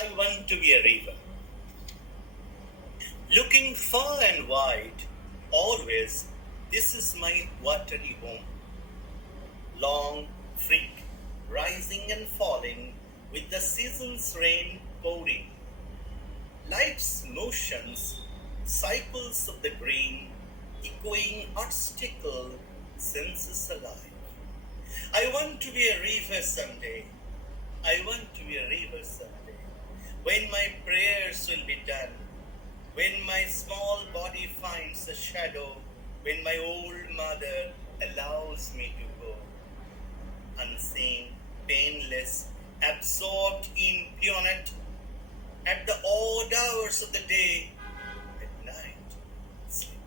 I want to be a river, looking far and wide, always, this is my watery home. Long, free, rising and falling, with the season's rain pouring. Life's motions, cycles of the green, echoing obstacle, senses alive. I want to be a river someday. I want to be a river someday. When my prayers will be done, when my small body finds a shadow, when my old mother allows me to go. Unseen, painless, absorbed in pionate, at the odd hours of the day, at night, sleep.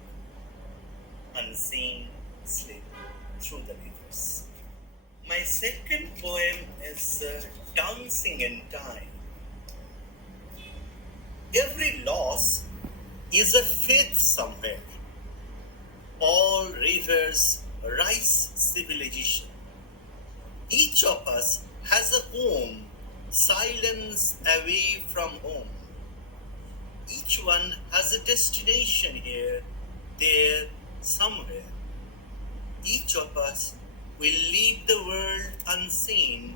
Unseen, sleep through the rivers. My second poem is Dancing in Time. Every loss is a faith somewhere. All rivers rise civilization. Each of us has a home, silence away from home. Each one has a destination here, there, somewhere. Each of us will leave the world unseen,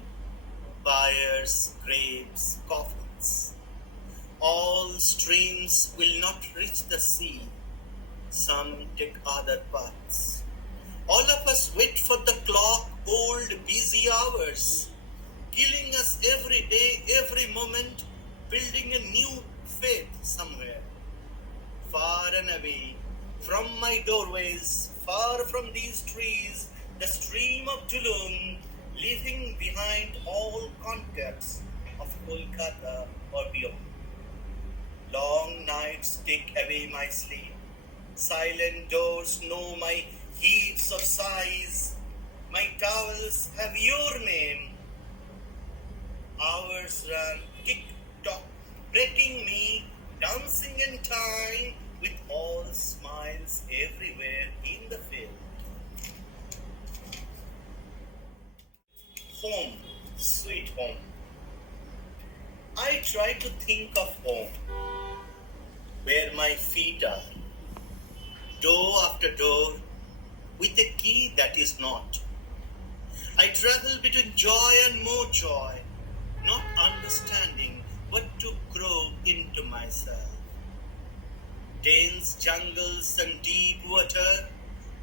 pyres, graves, coffins. All streams will not reach the sea. Some take other paths. All of us wait for the clock, old busy hours, killing us every day, every moment, building a new faith somewhere. Far and away from my doorways, far from these trees, the stream of Tulum, leaving behind all contacts of Kolkata or beyond. Long nights take away my sleep. Silent doors know my heaps of sighs. My towels have your name. Hours run tick-tock, breaking me, dancing in time, with all smiles everywhere in the field. Home, sweet home. I try to think of home, where my feet are, door after door, with a key that is not. I travel between joy and more joy, not understanding what to grow into myself. Dense jungles and deep water,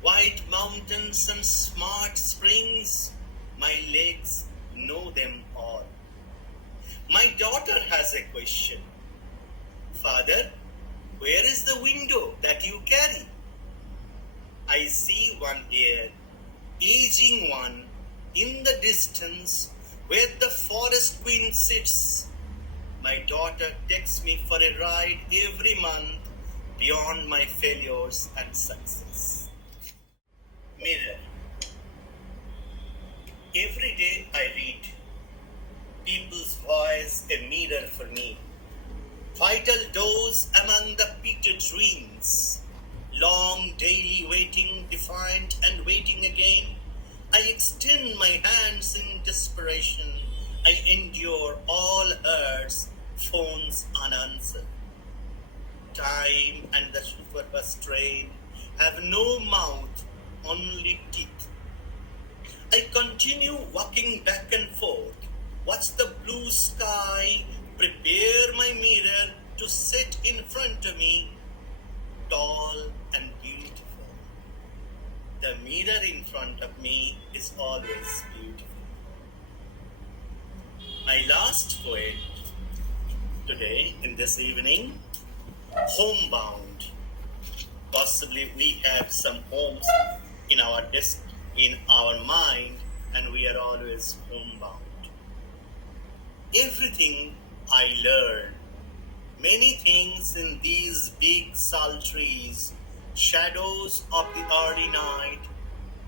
white mountains and smart springs, my legs know them all. My daughter has a question. Father, where is the window that you carry? I see one here, aging one, in the distance, where the forest queen sits. My daughter takes me for a ride every month, beyond my failures and success. Mirror. Every day I read people's voice, a mirror for me. Vital doors among the peated dreams. Long daily waiting, defiant and waiting again. I extend my hands in desperation. I endure all hurts, phones unanswered. Time and the superbus train have no mouth, only teeth. I continue walking back and forth, watch the blue sky, prepare my mirror to sit in front of me, tall and beautiful. The mirror in front of me is always beautiful. My last poem today, in this evening, homebound. Possibly we have some homes in our mind, and we are always homebound. Everything I learned, many things in these big salt trees, shadows of the early night,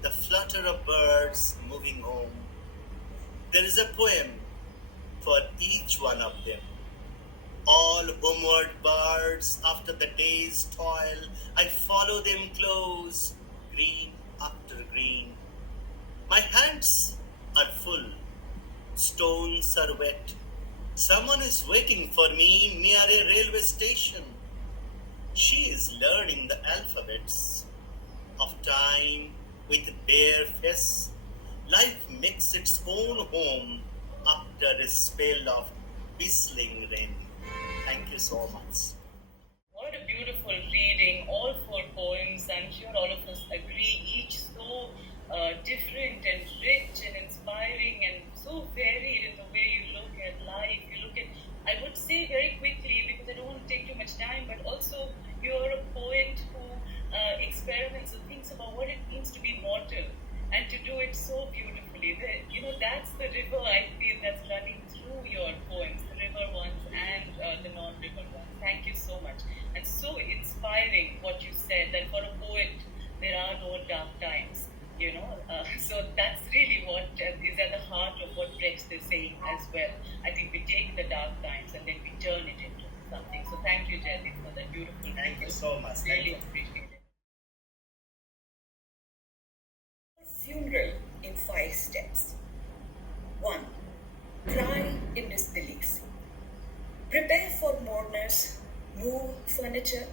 the flutter of birds moving home. There is a poem for each one of them. All homeward birds after the day's toil, I follow them close, green after green. My hands are full, stones are wet, Someone is waiting for me near a railway station. She is learning the alphabets of time with bare face. Life makes its own home after a spell of whistling rain. Thank you so much. What a beautiful reading, all four poems. I'm sure all of us agree, each so different and rich and inspiring and so varied in the way you look at life. You look at, I would say very quickly because I don't want to take too much time, but also you're a poet who experiments and thinks about what it means to be mortal and to do it so beautifully. That's the river I feel that's running through your poems, the river ones and the non-river ones. Thank you so much. And so inspiring what you said, that for a poet, there are no dark times. So that's really what is at the heart of what Brecht is saying as well. I think we take the dark times and then we turn it into something. So thank you, Jaydeep, for that beautiful. Thank you so much. Really appreciate it. Funeral in 5 steps. 1. Cry in disbelief. Prepare for mourners, move furniture,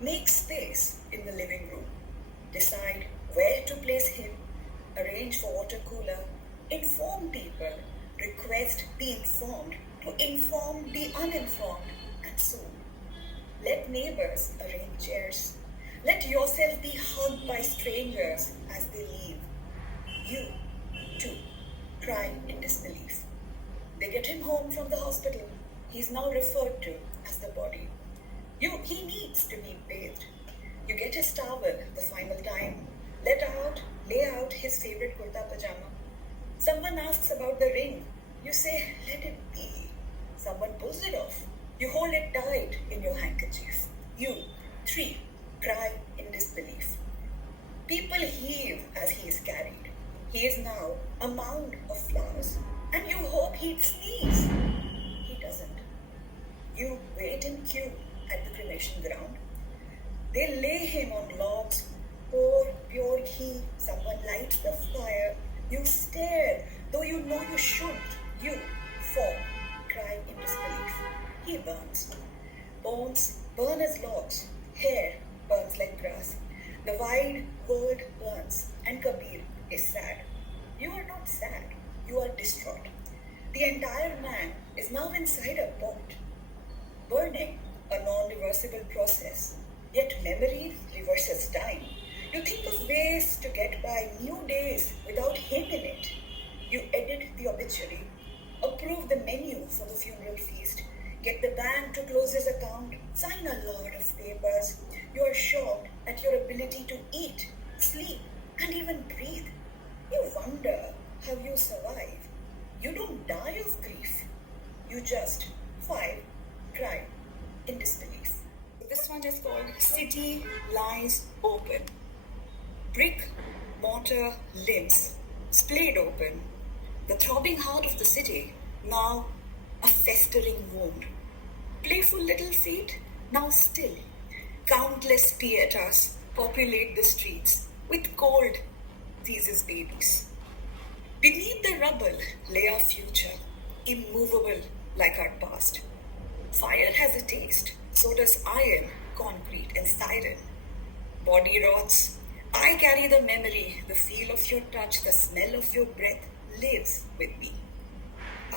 make space in the living room. Decide where to place him, arrange for water cooler, inform people, request the informed to inform the uninformed, and so on. Let neighbors arrange chairs. Let yourself be hugged by strangers as they leave. You, too, cry in disbelief. They get him home from the hospital. He is now referred to as the body. He needs to be bathed. You get his towel the final time. Lay out his favorite kurta pajama. Someone asks about the ring. You say, let it be. Someone pulls it off. You hold it tight in your handkerchief. You, 3, cry in disbelief. People heave as he is carried. He is now a mound of flowers, and you hope he'd sneeze. He doesn't. You wait in queue at the cremation ground. They lay him on logs, pour pure ghee, someone lights the fire. You stare, though you know you shouldn't. You, 4, cry in disbelief. He burns. Bones burn as logs. Hair burns like grass. The wide world burns, and Kabir is sad. You are not sad. You are distraught. The entire man is now inside a pot. Burning, a non-reversible process. Yet memory reverses time. You think of ways to get by new days without him in it. You edit the obituary, approve the menu for the funeral feast, get the bank to close his account, sign a lot of papers. You are shocked at your ability to eat, sleep, and even breathe. You wonder how you survive. You don't die of grief. You just, 5, cry in disbelief. This one is called City Lies Open. Brick, mortar, limbs, splayed open. The throbbing heart of the city, now a festering wound. Playful little feet, now still. Countless pietas populate the streets with cold thesis babies. Beneath the rubble lay our future, immovable like our past. Fire has a taste, so does iron, concrete, and siren. Body rots. I carry the memory, the feel of your touch, the smell of your breath lives with me.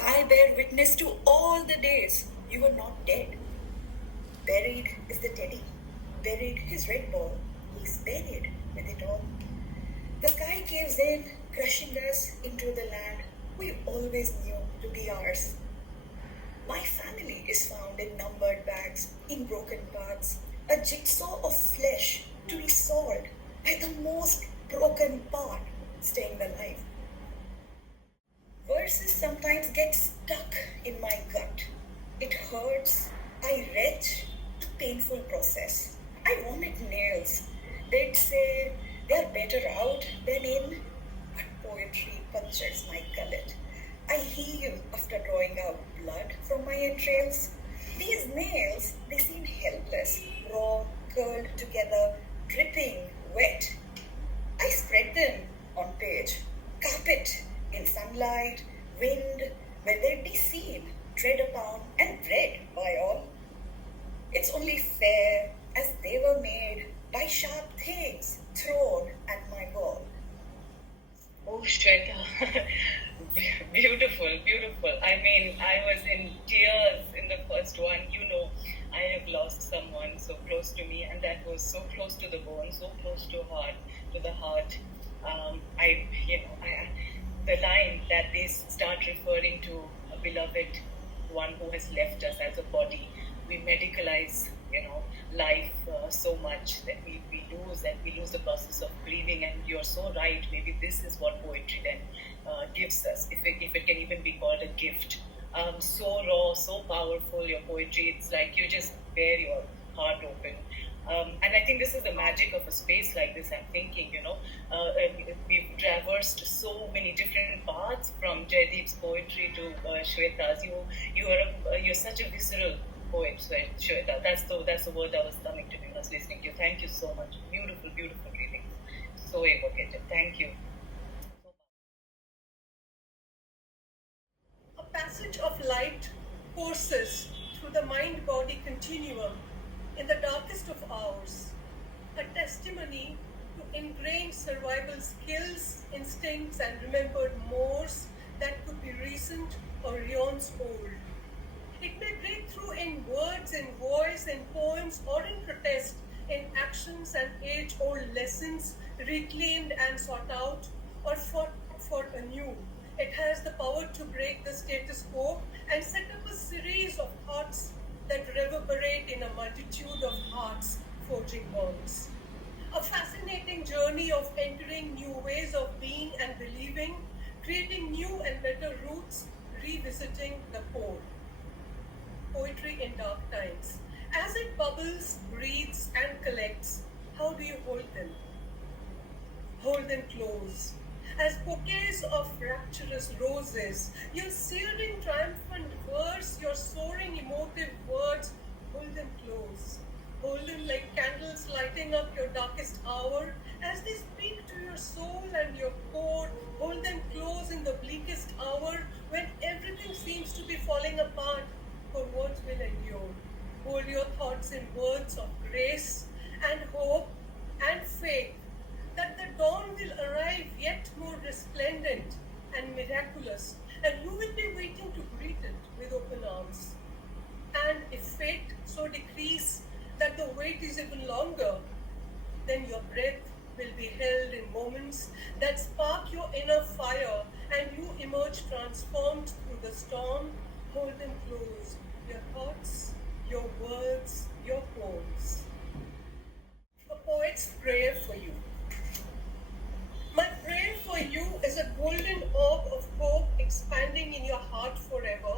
I bear witness to all the days you were not dead. Buried is the teddy, buried his red ball. He's buried with it all. The sky caves in, crushing us into the land we always knew to be ours. My family is found in numbered bags, in broken parts, a jigsaw of flesh to be solved by the most broken part staying alive. Verses sometimes get stuck in my gut. It hurts. I retch. A painful process. I wanted nails. They'd say they're better out than in. But poetry punctures my gullet. I heave after drawing out blood from my entrails. These nails, they seem helpless, raw, curled together, dripping, wet. I spread them on page, carpet, in sunlight, wind, where they'd be seen, tread upon, and bred by all. It's only fair as they were made by sharp things thrown at my ball. Oh, Shweta. Beautiful, beautiful. I mean, I was in tears in the first one. I have lost someone so close to me, and that was so close to the bone, so close to the heart. The line that they start referring to a beloved one who has left us as a body. We medicalize, life so much that we lose the process of grieving. And you're so right. Maybe this is what poetry then gives us, if it can even be called a gift. So raw, so powerful, your poetry. It's like you just bear your heart open. And I think this is the magic of a space like this. I'm thinking, we've traversed so many different paths from Jaydeep's poetry to Shweta's. You're such a visceral poet, Shweta. That's the word that was coming to me when I was listening to you. Thank you so much. Beautiful, beautiful reading. So evocative. Thank you. A passage of light courses through the mind-body continuum in the darkest of hours, a testimony to ingrained survival skills, instincts, and remembered mores that could be recent or eons old. It may break through in words, in voice, in poems, or in protest, in actions and age-old lessons reclaimed and sought out, or fought for anew. It has the power to break the status quo and set up a series of thoughts that reverberate in a multitude of hearts forging bonds. A fascinating journey of entering new ways of being and believing, creating new and better roots, revisiting the core. Poetry in dark times. As it bubbles, breathes, and collects, how do you hold them? Hold them close. As bouquets of rapturous roses, your searing triumphant verse, your soaring emotive words, hold them close. Hold them like candles lighting up your darkest hour. As they speak to your soul and your core, hold them close in the bleakest hour when everything seems to be falling apart, for words will endure. Hold your thoughts in words of grace and hope and faith that the dawn will arrive yet more resplendent and miraculous, and you will be waiting to greet it with open arms. And if fate so decrees that the wait is even longer, then your breath will be held in moments that spark your inner fire, and you emerge transformed through the storm. Hold them close, your thoughts, your words, your poems. A poet's prayer for you. My prayer for you is a golden orb of hope expanding in your heart forever.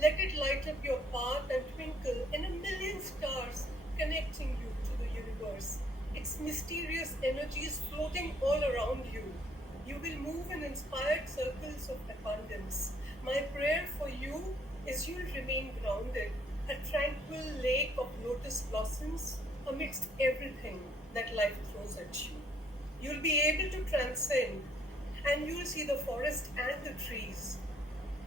Let it light up your path and twinkle in a million stars connecting you to the universe. Its mysterious energies floating all around you. You will move in inspired circles of abundance. My prayer for you is you'll remain grounded, a tranquil lake of lotus blossoms amidst everything that life throws at you. You'll be able to transcend, and you'll see the forest and the trees.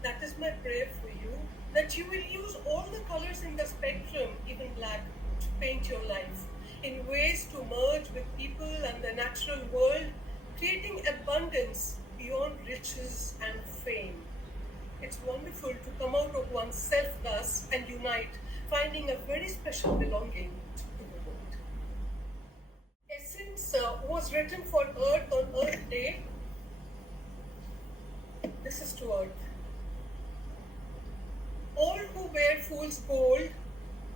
That is my prayer for you, that you will use all the colors in the spectrum, even black, to paint your life in ways to merge with people and the natural world, creating abundance beyond riches and fame. It's wonderful to come out of oneself thus and unite, finding a very special belonging to the world. Essence was written for Earth on Earth Day. This is to Earth. All who wear fool's gold,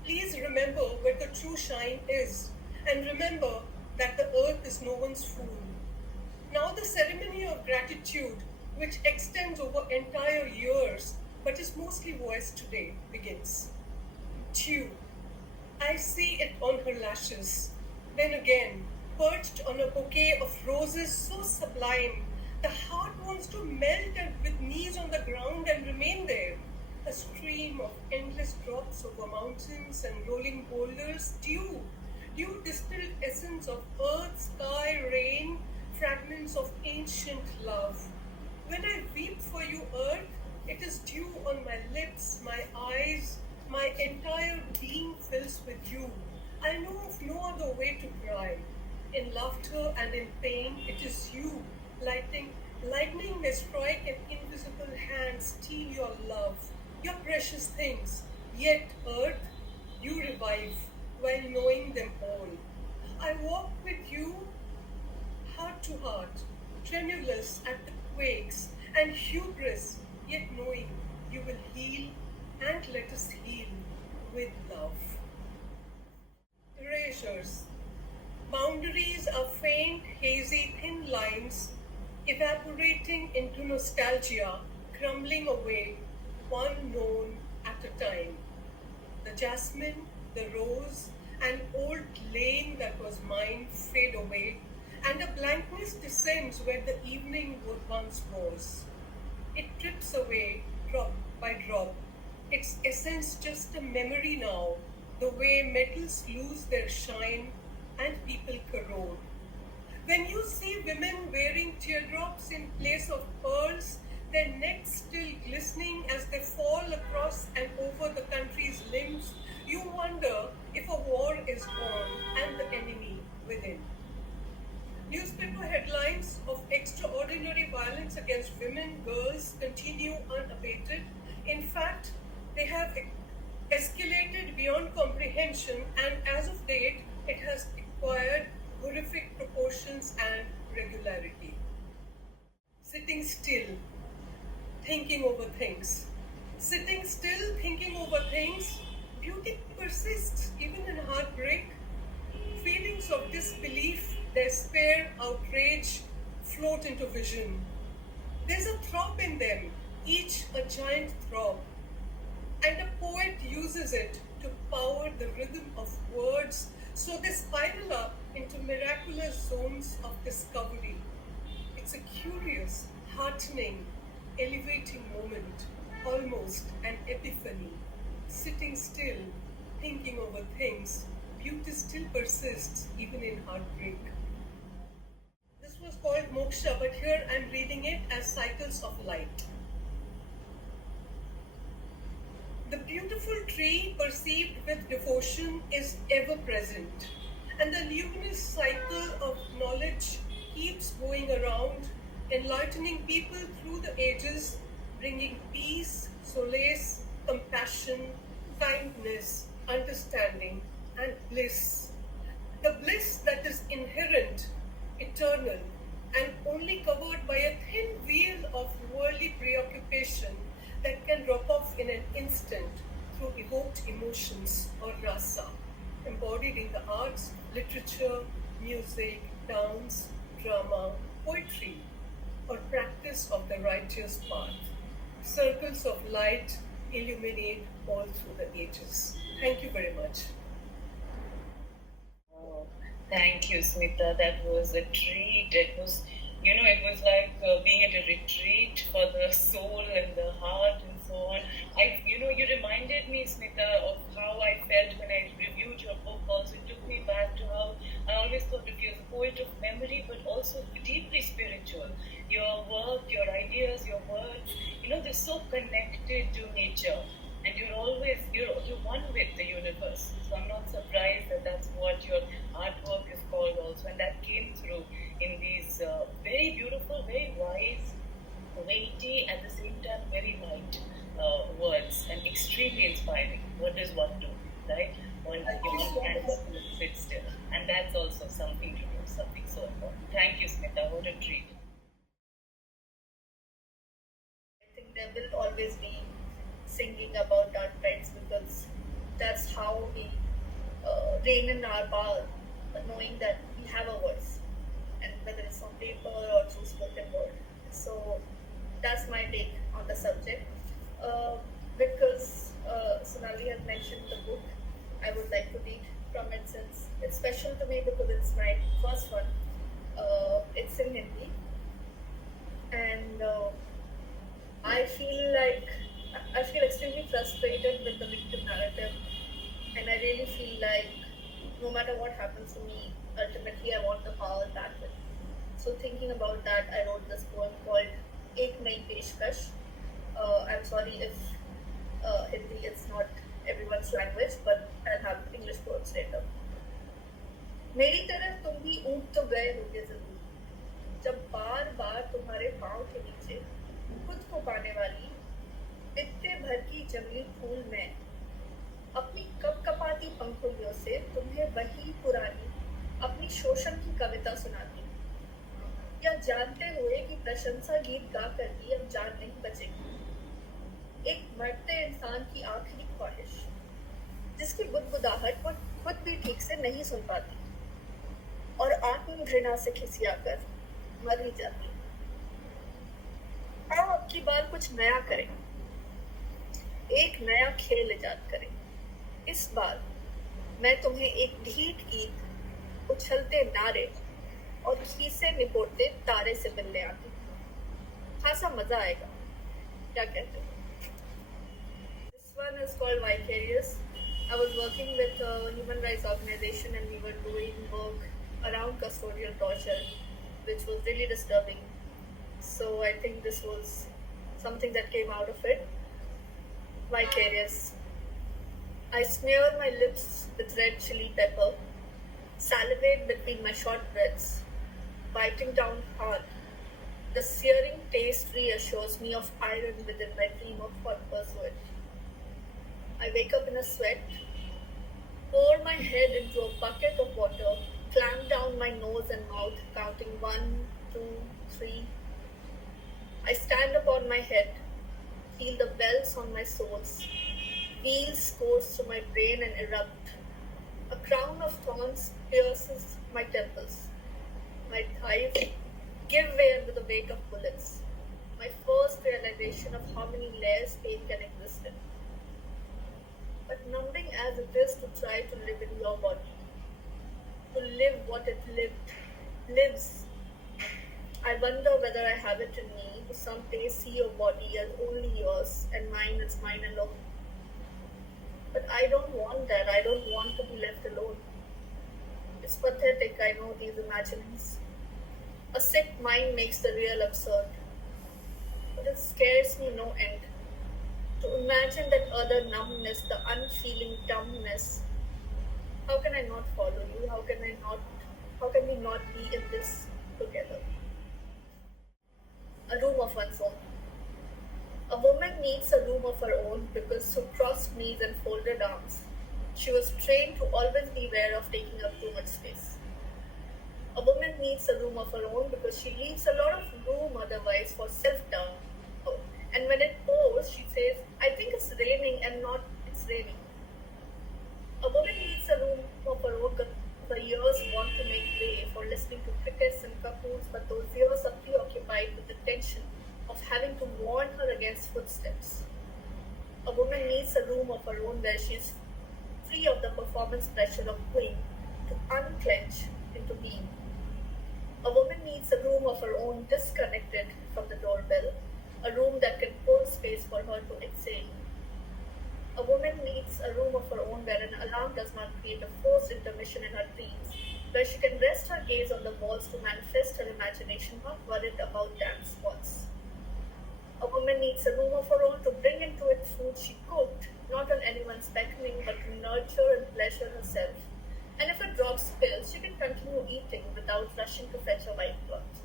please remember where the true shine is, and remember that the earth is no one's fool. Now the ceremony of gratitude, which extends over entire years, but is mostly voiced today, begins. Dew. I see it on her lashes. Then again, perched on a bouquet of roses so sublime, the heart wants to melt and with knees on the ground and remain there. A stream of endless drops over mountains and rolling boulders, dew distilled essence of earth, sky, rain, fragments of ancient love. When I weep for you, earth, It is dew on my lips, my eyes, my entire being fills with you. I know of no other way to cry. In laughter and in pain, it is you. Lightning may strike an invisible hand, steal your love, your precious things. Yet, earth, you revive while knowing them all. I walk with you heart to heart, tremulous at the quakes and hubris, yet knowing you will heal and let us heal with love. Erasures. Boundaries are faint, hazy, thin lines evaporating into nostalgia, crumbling away, one known at a time. The jasmine, the rose, an old lane that was mine fade away, and a blankness descends where the evening once was. It drips away drop by drop, its essence just a memory now, the way metals lose their shine and people corrode. When you see women wearing teardrops in place of pearls, their necks still glistening as they fall across and over the country's limbs, you wonder if a war is on and the enemy within. Newspaper headlines of extraordinary violence against women, girls continue unabated. In fact, they have escalated beyond comprehension, and as of date, it has acquired horrific proportions and regularity. Sitting still, thinking over things. Sitting still, thinking over things, beauty persists even in heartbreak. Feelings of disbelief, despair, outrage float into vision. There's a throb in them, each a giant throb, and a poet uses it to power the rhythm of words so they spiral up into miraculous zones of discovery. It's a curious, heartening, elevating moment, almost an epiphany. Sitting still, thinking over things, beauty still persists even in heartbreak. This was called Moksha, but here I'm reading it as Cycles of Light. The beautiful tree perceived with devotion is ever present, and the luminous cycle of knowledge keeps going around, enlightening people through the ages, bringing peace, solace, compassion, kindness, understanding, and bliss. The bliss that is inherent, eternal, and only covered by a thin veil of worldly preoccupation that can drop off in an instant through evoked emotions or rasa, embodied in the arts, literature, music, dance, drama, poetry, or practice of the righteous path. Circles of light illuminate all through the ages. Thank you very much. Oh, thank you, Smeetha. That was a treat. It was, it was like being at a retreat for the soul and the heart and so on. You reminded me, Smeetha, of how I felt when I reviewed your book. Also, it took me back to how I always thought of you as a poet of memory, but also deeply spiritual. Your work, your ideas, your words, they're so connected to nature. And you're one with the universe. So I'm not surprised that that's what your artwork is called also. And that came through in these very beautiful, very wise, weighty, at the same time very light words, and extremely inspiring. What does one do, right? One can sit still. And that's also something to do, something so important. Thank you, Smeetha. What a treat. I think there will always be singing about our pets because that's how we rein in our power, knowing that we have a voice, and whether it's on paper or through spoken word. So that's my take on the subject. Because Sonali has mentioned the book, I would like to read from it since it's special to me because it's my first one. It's in Hindi, and I feel extremely frustrated with the victim narrative, and I really feel like no matter what happens to me, ultimately I want the power back with me. So thinking about that, I wrote this poem called Ek Nayi Peshkash. I जंगली फूल मैं अपनी कपकपाती पंखुड़ियों से तुम्हें वही पुरानी अपनी शोषण की कविता सुनाती, या जानते हुए कि प्रशंसा गीत गाकर भी अब जान नहीं बचेगी। एक मरते इंसान की आखिरी ख्वाहिश, जिसकी बुदबुदाहट वो खुद भी ठीक से नहीं सुन पाती और आत्म घृणा से खिसियाकर मर ही जाती। आओ अब की बार कुछ नया करें, एक नया खेल इजाद करें। इस बार मैं तुम्हें एक ढीठ गीत, उछलते नारे और खीसे निपोड़ते तारे से मिलने आती हूँ। खासा मजा आएगा, क्या कहते हो? This one is called Vicarious. I was working with a human rights organization and we were doing work around custodial torture, which was really disturbing. So I think this was something that came out of it. Vicarious. I smear my lips with red chili pepper, salivate between my short breaths, biting down hard. The searing taste reassures me of iron within my dream of hot pursuit. I wake up in a sweat, pour my head into a bucket of water, clamp down my nose and mouth, counting 1, 2, 3. I stand upon my head, feel the bells on my soles, wheels course through my brain and erupt. A crown of thorns pierces my temples. My thighs give way under the weight of bullets. My first realization of how many layers pain can exist in. But numbing as it is to try to live in your body, to live what it lives, I wonder whether I have it in me to someday see your body as only yours and mine as mine alone. But I don't want that. I don't want to be left alone. It's pathetic, I know, these imaginings. A sick mind makes the real absurd. But it scares me no end. To imagine that other numbness, the unfeeling dumbness. How can I not follow you? How can we not be in this together? A room of one's own. A woman needs a room of her own because through crossed knees and folded arms, she was trained to always be aware of taking up too much space. A woman needs a room of her own because she leaves a lot of room otherwise for self-doubt. And when it pours, she says, I think it's raining and not it's raining. A woman needs a room of her own because her ears want to make way for listening to crickets and cuckoos, but those ears are preoccupied with the tension of having to warn her against footsteps. A woman needs a room of her own where she is free of the performance pressure of doing, to unclench into being. A woman needs a room of her own disconnected from the doorbell, a room that can hold space for her to exhale. A woman needs a room of her own where an alarm does not create a forced intermission in her dreams, where she can rest her gaze on the walls to manifest her imagination, not worried about damp spots. A woman needs a room of her own to bring into it food she cooked, not on anyone's beckoning, but to nurture and pleasure herself. And if a drop spills, she can continue eating without rushing to fetch a white cloth.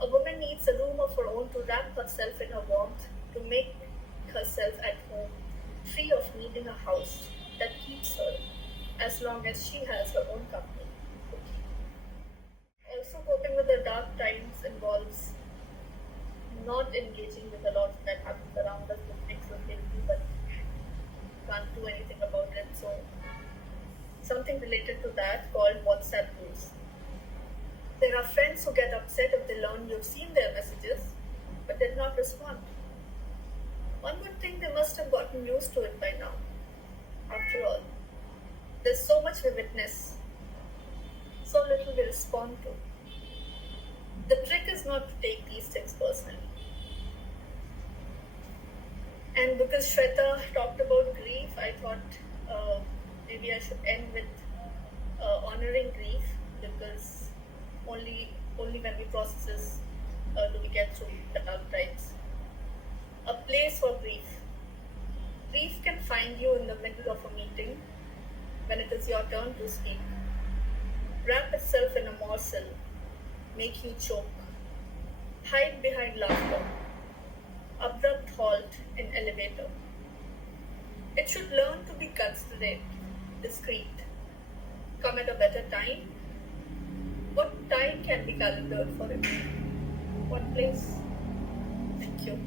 A woman needs a room of her own to wrap herself in her warmth, to make herself at home, free of needing a house that keeps her as long as she has her own company. Also, coping with the dark times involves not engaging with a lot that happens around us that makes us guilty, but can't do anything about it. So, something related to that called WhatsApp rules. There are friends who get upset if they learn you've seen their messages, but did not respond. One would think they must have gotten used to it by now. After all, there's so much we witness, so little we respond to. The trick is not to take these things personally. And because Shweta talked about grief, I thought maybe I should end with honoring grief, because only when we process this do we get through the dark times. A place for grief. Grief can find you in the middle of a meeting when it is your turn to speak. Wrap itself in a morsel, make you choke. Hide behind laughter. Abrupt halt in elevator. It should learn to be considerate, discreet, come at a better time. What time can be calendared for it? What place? Thank you.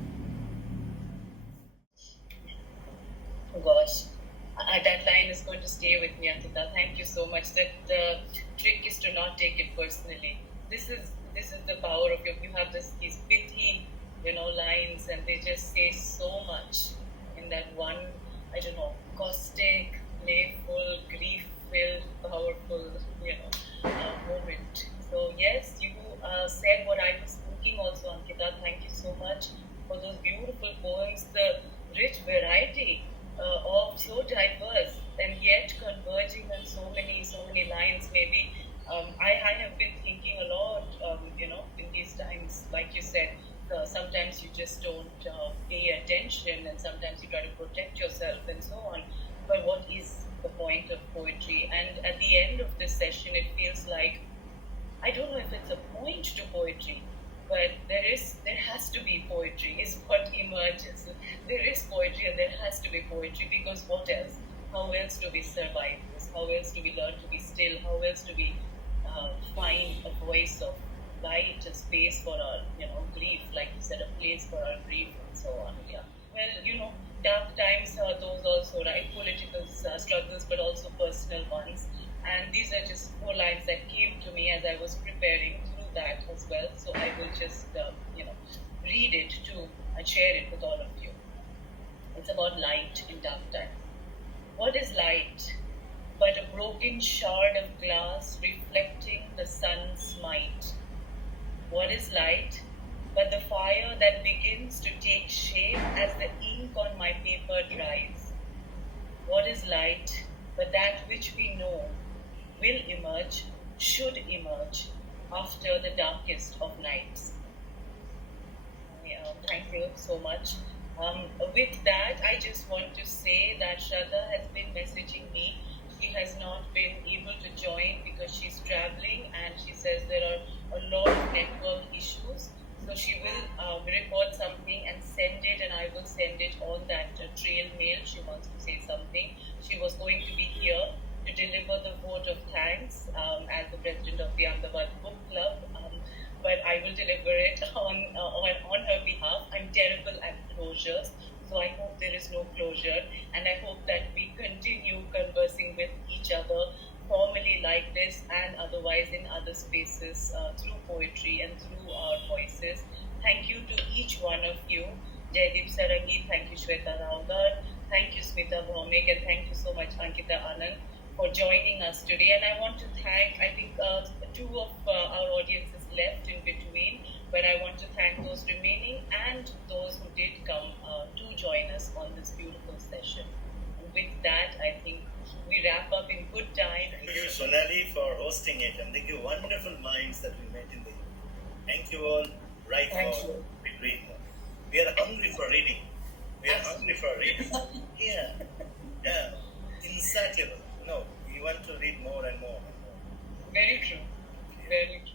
Oh gosh, that line is going to stay with me, Ankita. Thank you so much. That the trick is to not take it personally. This is the power of you have these pithy, lines, and they just say so much in that one, I don't know, caustic, playful, grief-filled, powerful, moment. So yes, you said what I was thinking also, Ankita. Thank you so much for those beautiful poems. The rich variety of so diverse and yet converging on so many lines. Maybe I have been thinking a lot, in these times, like you said. Sometimes you just don't pay attention, and sometimes you try to protect yourself and so on. But what is the point of poetry? And at the end of this session, it feels like I don't know if it's a point to poetry, but there has to be poetry is what emerges. There is poetry and there has to be poetry, because what else? How else do we survive this? How else do we learn to be still? How else do we find a voice of light, a space for our grief, like you said, a place for our grief and so on. Yeah. Well, dark times are those also, right? Political struggles, but also personal ones. And these are just 4 lines that came to me as I was preparing through that as well. So I will just, read it too and share it with all of you. It's about light in dark times. What is light but a broken shard of glass reflecting the sun's might? What is light but the fire that begins to take shape as the ink on my paper dries? What is light but that which we know will emerge, should emerge after the darkest of nights? Thank you so much. With that, I just want to say that Shraddha has been messaging me. She has not been able to join because she's traveling, and she says there are a lot of network issues. So she will record something and send it, and I will send it on that trail mail. She wants to say something. She was going to be here to deliver the vote of thanks as the president of the Ahmedabad Book Club, but I will deliver it on her behalf. I'm terrible at closures, so I hope there is no closure, and I hope that we continue conversing with each other formally like this and otherwise in other spaces through poetry and through our voices. Thank you to each one of you. Jaydeep Sarangi, thank you Shweta Rao Garg, thank you Smeetha, Bhoumik, and thank you so much Ankita, Anand, for joining us today. And I want to thank, I think 2 of our audiences left in between, but I want to thank those remaining and those who did come to join us on this beautiful session. And with that, I think we wrap up in good time. Thank you, Sonali, for hosting it, and thank you, wonderful minds that we met in the. Thank you all. Write more, read more. We are hungry for reading. We are hungry for reading. Yeah, insatiable. We want to read more and more and more. Very true. Very true.